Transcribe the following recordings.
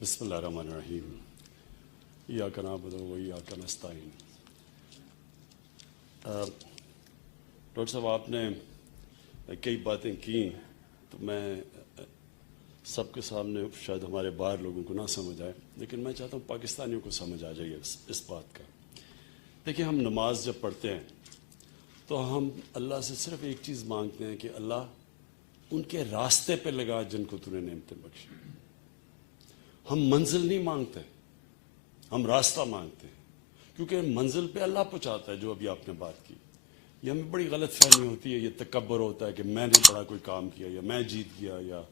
بسم اللہ الرحمن الرحیم ایاک نعبد و ایاک نستعین۔ ڈاکٹر صاحب آپ نے کئی باتیں کی تو میں سب کے سامنے شاید ہمارے باہر لوگوں کو نہ سمجھ آئے، لیکن میں چاہتا ہوں پاکستانیوں کو سمجھ آ جائے اس بات کا۔ دیکھیں، ہم نماز جب پڑھتے ہیں تو ہم اللہ سے صرف ایک چیز مانگتے ہیں کہ اللہ ان کے راستے پہ لگا جن کو تو نے نعمتیں بخشی۔ ہم منزل نہیں مانگتے، ہم راستہ مانگتے ہیں، کیونکہ منزل پہ اللہ پہنچاتا ہے۔ جو ابھی آپ نے بات کی، یہ ہمیں بڑی غلط فہمی ہوتی ہے، یہ تکبر ہوتا ہے کہ میں نے بڑا کوئی کام کیا، یا میں جیت گیا، یا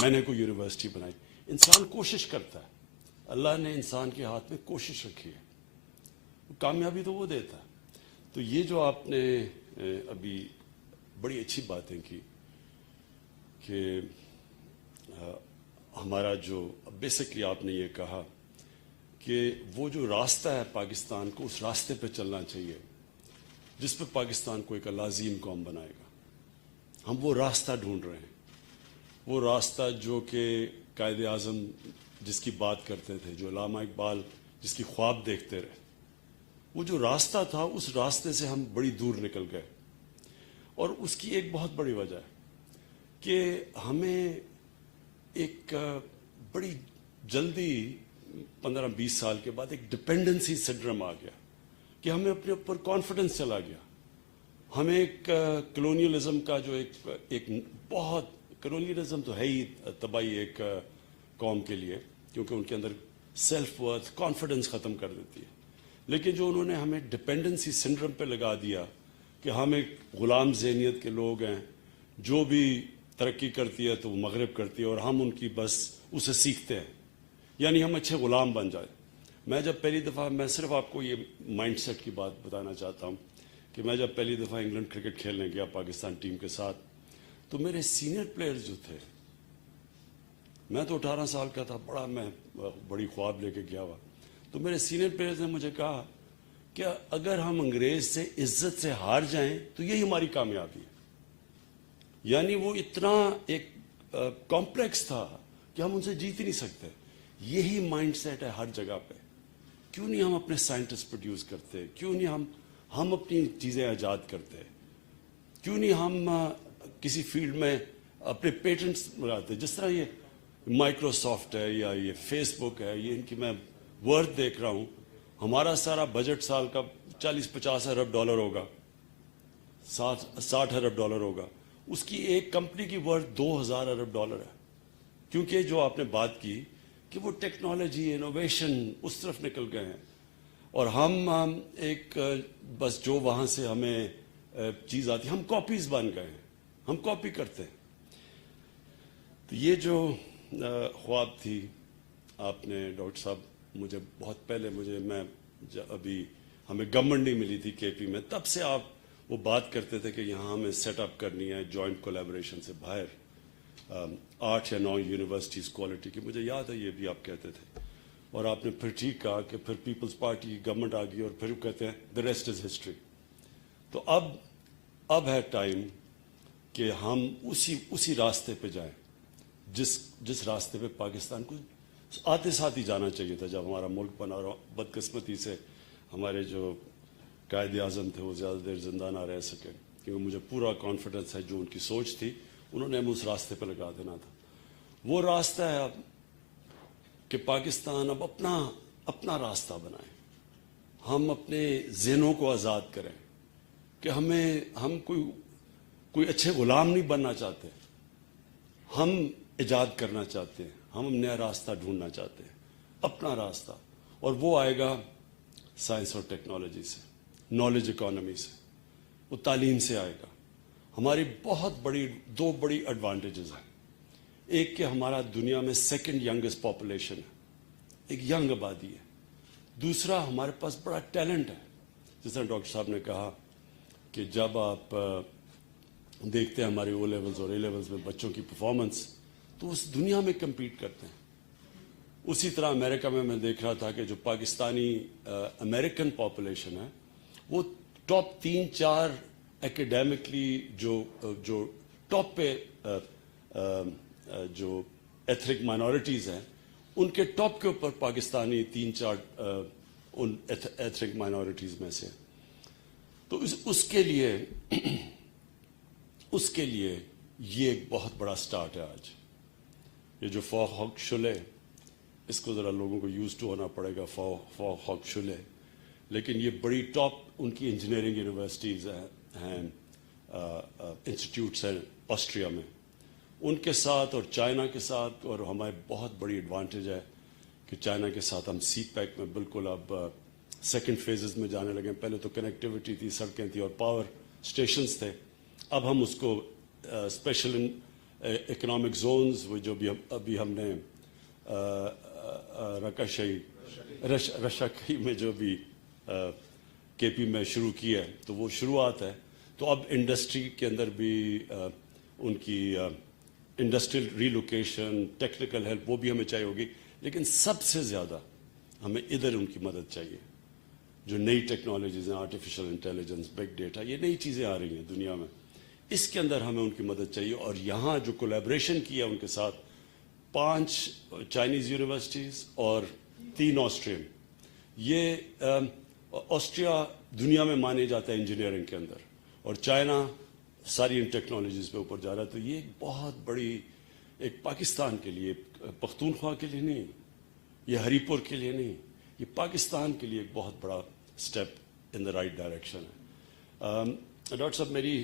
میں نے کوئی یونیورسٹی بنائی۔ انسان کوشش کرتا ہے، اللہ نے انسان کے ہاتھ میں کوشش رکھی ہے، کامیابی تو وہ دیتا ہے۔ تو یہ جو آپ نے ابھی بڑی اچھی باتیں کی کہ ہمارا جو بیسکلی آپ نے یہ کہا کہ وہ جو راستہ ہے پاکستان کو، اس راستے پہ چلنا چاہیے جس پہ پاکستان کو ایک عظیم قوم بنائے گا۔ ہم وہ راستہ ڈھونڈ رہے ہیں، وہ راستہ جو کہ قائد اعظم جس کی بات کرتے تھے، جو علامہ اقبال جس کی خواب دیکھتے رہے، وہ جو راستہ تھا، اس راستے سے ہم بڑی دور نکل گئے۔ اور اس کی ایک بہت بڑی وجہ ہے کہ ہمیں ایک بڑی جلدی 15-20 سال کے بعد ایک ڈپینڈنسی سنڈرم آ گیا کہ ہمیں اپنے اوپر کانفیڈنس چلا گیا۔ ہمیں ایک کلونیلزم کا جو ایک بہت کلونیلزم تو ہے ہی تباہی ایک قوم کے لیے، کیونکہ ان کے اندر سیلف ورتھ کانفیڈنس ختم کر دیتی ہے۔ لیکن جو انہوں نے ہمیں ڈپینڈنسی سنڈرم پہ لگا دیا کہ ہم ایک غلام ذہنیت کے لوگ ہیں، جو بھی ترقی کرتی ہے تو وہ مغرب کرتی ہے اور ہم ان کی بس اسے سیکھتے ہیں، یعنی ہم اچھے غلام بن جائیں۔ میں جب پہلی دفعہ، میں صرف آپ کو یہ مائنڈ سیٹ کی بات بتانا چاہتا ہوں کہ میں جب پہلی دفعہ انگلینڈ کرکٹ کھیلنے گیا پاکستان ٹیم کے ساتھ، تو میرے سینئر پلیئرز جو تھے، میں تو 18 سال کا تھا، میں بڑی خواب لے کے گیا ہوا، تو میرے سینئر پلیئرز نے مجھے کہا کہ اگر ہم انگریز سے عزت سے ہار جائیں تو یہی ہماری کامیابی ہے۔ یعنی وہ اتنا ایک کمپلیکس تھا کہ ہم ان سے جیت ہی نہیں سکتے۔ یہی مائنڈ سیٹ ہے ہر جگہ پہ۔ کیوں نہیں ہم اپنے سائنٹسٹ پروڈیوس کرتے؟ کیوں نہیں ہم اپنی چیزیں ایجاد کرتے؟ کیوں نہیں ہم کسی فیلڈ میں اپنے پیٹنٹس لگاتے؟ جس طرح یہ مائکروسافٹ ہے یا یہ فیس بک ہے، یہ ان کی میں ورتھ دیکھ رہا ہوں، ہمارا سارا بجٹ سال کا 40-50 ارب ڈالر ہوگا، 60 ارب ڈالر ہوگا، اس کی ایک کمپنی کی ورتھ 2000 ارب ڈالر ہے۔ کیونکہ جو آپ نے بات کی کہ وہ ٹیکنالوجی انوویشن اس طرف نکل گئے ہیں، اور ہم ایک بس جو وہاں سے ہمیں چیز آتی ہے، ہم کاپیز بن گئے ہیں، ہم کاپی کرتے ہیں۔ تو یہ جو خواب تھی آپ نے ڈاکٹر صاحب، مجھے بہت پہلے میں ابھی ہمیں گورنمنٹ نہیں ملی تھی کے پی میں، تب سے آپ وہ بات کرتے تھے کہ یہاں ہمیں سیٹ اپ کرنی ہے جوائنٹ کولیبریشن سے باہر 8 یا 9 یونیورسٹیز کوالٹی کی، مجھے یاد ہے یہ بھی آپ کہتے تھے۔ اور آپ نے پھر ٹھیک کہا کہ پھر پیپلز پارٹی کی گورنمنٹ آ گئی اور پھر وہ کہتے ہیں the rest is history۔ تو اب ہے ٹائم کہ ہم اسی راستے پہ جائیں جس راستے پہ پاکستان کو آتے ساتھ ہی جانا چاہیے تھا جب ہمارا ملک بنا۔ اور بدقسمتی سے ہمارے جو قائد اعظم تھے وہ زیادہ دیر زندہ نہ رہ سکے، کیونکہ مجھے پورا کانفیڈنس ہے جو ان کی سوچ تھی، انہوں نے ہمیں اس راستے پہ لگا دینا تھا۔ وہ راستہ ہے اب کہ پاکستان اب اپنا راستہ بنائے، ہم اپنے ذہنوں کو آزاد کریں کہ ہم کوئی اچھے غلام نہیں بننا چاہتے، ہم ایجاد کرنا چاہتے ہیں، ہم نیا راستہ ڈھونڈنا چاہتے ہیں، اپنا راستہ۔ اور وہ آئے گا سائنس اور ٹیکنالوجی سے، نالج اکانومی سے، وہ تعلیم سے آئے گا۔ ہماری دو بڑی ایڈوانٹیجز ہیں۔ ایک کہ ہمارا دنیا میں سیکنڈ ینگسٹ پاپولیشن ہے، ایک ینگ آبادی ہے۔ دوسرا، ہمارے پاس بڑا ٹیلنٹ ہے۔ جس طرح ڈاکٹر صاحب نے کہا کہ جب آپ دیکھتے ہیں ہمارے او لیولز اور اے لیولز میں بچوں کی پرفارمنس، تو اس دنیا میں کمپیٹ کرتے ہیں۔ اسی طرح امریکہ میں دیکھ رہا تھا کہ جو پاکستانی امریکن پاپولیشن ہے، وہ ٹاپ 3-4 ایکیڈیمکلی جو ٹاپ پہ جو ایتھنک مائنورٹیز ہیں، ان کے ٹاپ کے اوپر پاکستانی 3-4 ان ایتھنک مائنورٹیز میں سے. تو اس کے لیے یہ ایک بہت بڑا سٹارٹ ہے آج. یہ جو فوق شلے، اس کو ذرا لوگوں کو یوز ٹو ہونا پڑے گا، فوق شلے، لیکن یہ بڑی ٹاپ ان کی انجینئرنگ یونیورسٹیز ہیں، انسٹیٹیوٹس ہیں آسٹریا میں. ان کے ساتھ اور چائنا کے ساتھ، اور ہمارے بہت بڑی ایڈوانٹیج ہے کہ چائنا کے ساتھ ہم سی پیک میں بالکل اب سیکنڈ فیزز میں جانے لگے. پہلے تو کنیکٹیوٹی تھی، سڑکیں تھیں اور پاور اسٹیشنز تھے. اب ہم اس کو اسپیشل اکنامک زونز، وہ جو بھی ابھی ہم نے رشا میں جو بھی کے پی میں شروع کی ہے، تو وہ شروعات ہے. تو اب انڈسٹری کے اندر بھی ان کی انڈسٹریل ریلوکیشن، ٹیکنیکل ہیلپ، وہ بھی ہمیں چاہیے ہوگی. لیکن سب سے زیادہ ہمیں ادھر ان کی مدد چاہیے. جو نئی ٹیکنالوجیز ہیں، آرٹیفیشل انٹیلیجنس، بگ ڈیٹا، یہ نئی چیزیں آ رہی ہیں دنیا میں، اس کے اندر ہمیں ان کی مدد چاہیے. اور یہاں جو کولیبریشن کیا ان کے ساتھ 5 چائنیز یونیورسٹیز اور 3 آسٹرین. یہ آسٹریا دنیا میں مانے جاتا ہے انجینئرنگ کے اندر، اور چائنا ساری ان ٹیکنالوجیز پہ اوپر جا رہا ہے. تو یہ ایک بہت بڑی، ایک پاکستان کے لیے، پختونخوا کے لیے نہیں، یہ ہری پور کے لیے نہیں، یہ پاکستان کے لیے ایک بہت بڑا step in the right direction ہے. ڈاکٹر صاحب، میری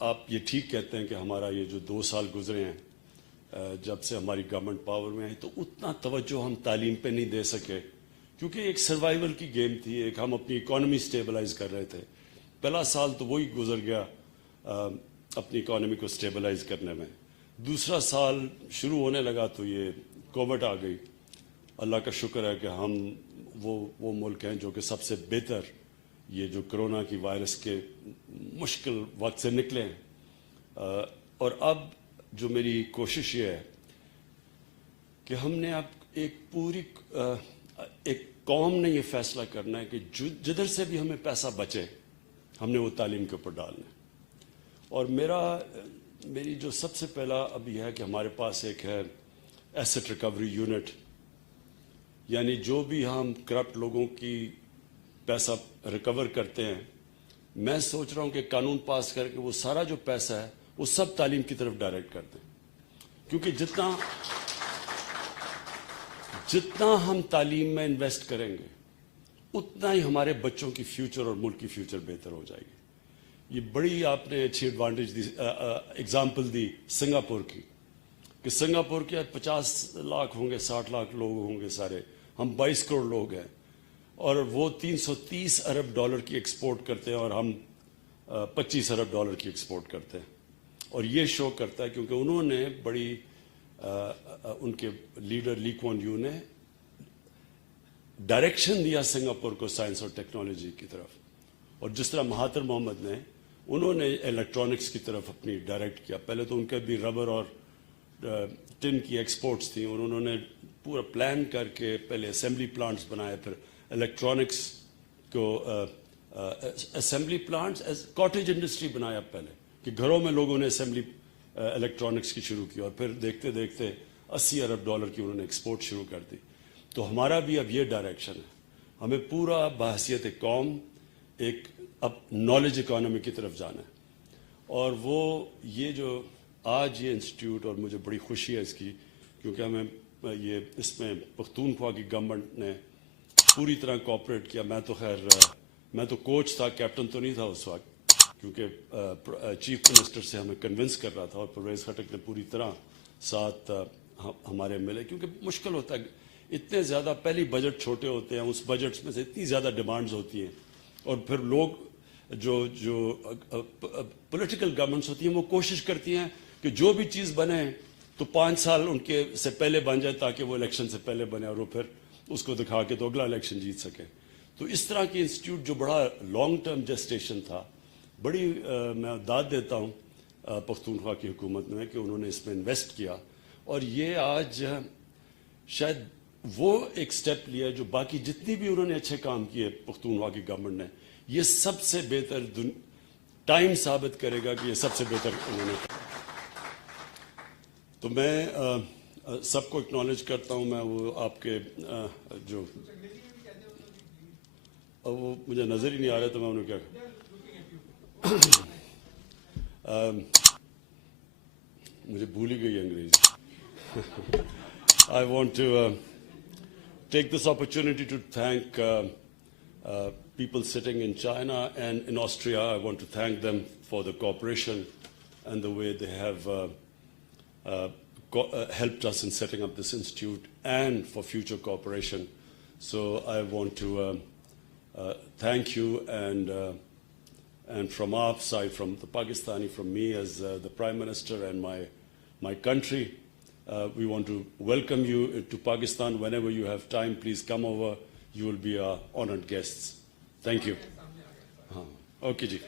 آپ یہ ٹھیک کہتے ہیں کہ ہمارا یہ جو 2 سال گزرے ہیں جب سے ہماری گورنمنٹ پاور میں ہے، تو اتنا توجہ ہم تعلیم پہ نہیں دے سکے، کیونکہ ایک سروائیول کی گیم تھی. ایک ہم اپنی اکانومی سٹیبلائز کر رہے تھے. پہلا سال تو وہی گزر گیا اپنی اکانومی کو سٹیبلائز کرنے میں. دوسرا سال شروع ہونے لگا تو یہ کووڈ آ گئی. اللہ کا شکر ہے کہ ہم وہ ملک ہیں جو کہ سب سے بہتر یہ جو کرونا کی وائرس کے مشکل وقت سے نکلے ہیں. اور اب جو میری کوشش یہ ہے کہ ہم نے اب ایک قوم نے یہ فیصلہ کرنا ہے کہ جدھر سے بھی ہمیں پیسہ بچے ہم نے وہ تعلیم کے اوپر ڈالنا ہے. اور میری جو سب سے پہلا اب یہ ہے کہ ہمارے پاس ایک ہے ایسٹ ریکوری یونٹ، یعنی جو بھی ہم کرپٹ لوگوں کی پیسہ ریکور کرتے ہیں، میں سوچ رہا ہوں کہ قانون پاس کر کے وہ سارا جو پیسہ ہے وہ سب تعلیم کی طرف ڈائریکٹ کر دیں. کیونکہ جتنا ہم تعلیم میں انویسٹ کریں گے اتنا ہی ہمارے بچوں کی فیوچر اور ملک کی فیوچر بہتر ہو جائے گی. یہ بڑی آپ نے اچھی ایڈوانٹیج دی، ایگزامپل دی سنگاپور کی، کہ سنگاپور کے 50 لاکھ ہوں گے، 60 لاکھ لوگ ہوں گے سارے، ہم 22 کروڑ لوگ ہیں، اور وہ 330 ارب ڈالر کی ایکسپورٹ کرتے ہیں اور ہم 25 ارب ڈالر کی ایکسپورٹ کرتے ہیں. اور یہ شو کرتا ہے کیونکہ انہوں نے بڑی ان کے لیڈر لی کوان یو نے ڈائریکشن دیا سنگاپور کو سائنس اور ٹیکنالوجی کی طرف. اور جس طرح مہاتر محمد نے، انہوں نے الیکٹرانکس کی طرف اپنی ڈائریکٹ کیا. پہلے تو ان کے بھی ربر اور ٹن کی ایکسپورٹس تھیں، اور انہوں نے پورا پلان کر کے پہلے اسمبلی پلانٹس بنائے، پھر الیکٹرانکس کو اسمبلی پلانٹس کاٹیج انڈسٹری بنایا پہلے، کہ گھروں میں لوگوں نے اسمبلی الیکٹرانکس کی شروع کی، اور پھر دیکھتے دیکھتے 80 ارب ڈالر کی انہوں نے ایکسپورٹ شروع کر دی. تو ہمارا بھی اب یہ ڈائریکشن ہے، ہمیں پورا بحیثیت قوم ایک اب نالج اکانومی کی طرف جانا ہے. اور وہ یہ جو آج یہ انسٹیٹیوٹ، اور مجھے بڑی خوشی ہے اس کی، کیونکہ ہمیں اس میں پختونخوا کی گورنمنٹ نے پوری طرح کوآپریٹ کیا. میں تو کوچ تھا، کیپٹن تو نہیں تھا اس وقت، کیونکہ چیف منسٹر سے ہمیں کنونس کر رہا تھا، اور پرویز خٹک نے پوری طرح ساتھ ہمارے ملے. کیونکہ مشکل ہوتا ہے، اتنے زیادہ پہلی بجٹ چھوٹے ہوتے ہیں، اس بجٹس میں سے اتنی زیادہ ڈیمانڈز ہوتی ہیں، اور پھر لوگ جو پولیٹیکل گورنمنٹس ہوتی ہیں وہ کوشش کرتی ہیں کہ جو بھی چیز بنے تو 5 سال ان کے سے پہلے بن جائے، تاکہ وہ الیکشن سے پہلے بنے اور وہ پھر اس کو دکھا کے تو اگلا الیکشن جیت سکے. تو اس طرح کی انسٹیٹیوٹ جو بڑا لانگ ٹرم جسٹیشن تھا، بڑی میں داد دیتا ہوں پختونخوا کی حکومت میں کہ انہوں نے اس میں انویسٹ کیا. اور یہ آج شاید وہ ایک سٹیپ لیا جو باقی جتنی بھی انہوں نے اچھے کام کیے پختونخوا کی گورنمنٹ نے، یہ سب سے بہتر ٹائم ثابت کرے گا کہ یہ سب سے بہتر انہوں نے. تو میں سب کو اکنالج کرتا ہوں میں. وہ آپ کے جو وہ مجھے نظر ہی نہیں آ رہا تو میں انہوں کیا مجھے بھول ہی گئی انگریزی. I want to take this opportunity to thank people sitting in China and in Austria. I want to thank them for the cooperation and the way they have helped us in setting up this institute and for future cooperation. So I want to thank you, and from our side, from the Pakistani, from me as the Prime Minister and my country, we want to welcome you to Pakistan. Whenever you have time, please come over. You will be our honored guests. Thank you. Okay, ji.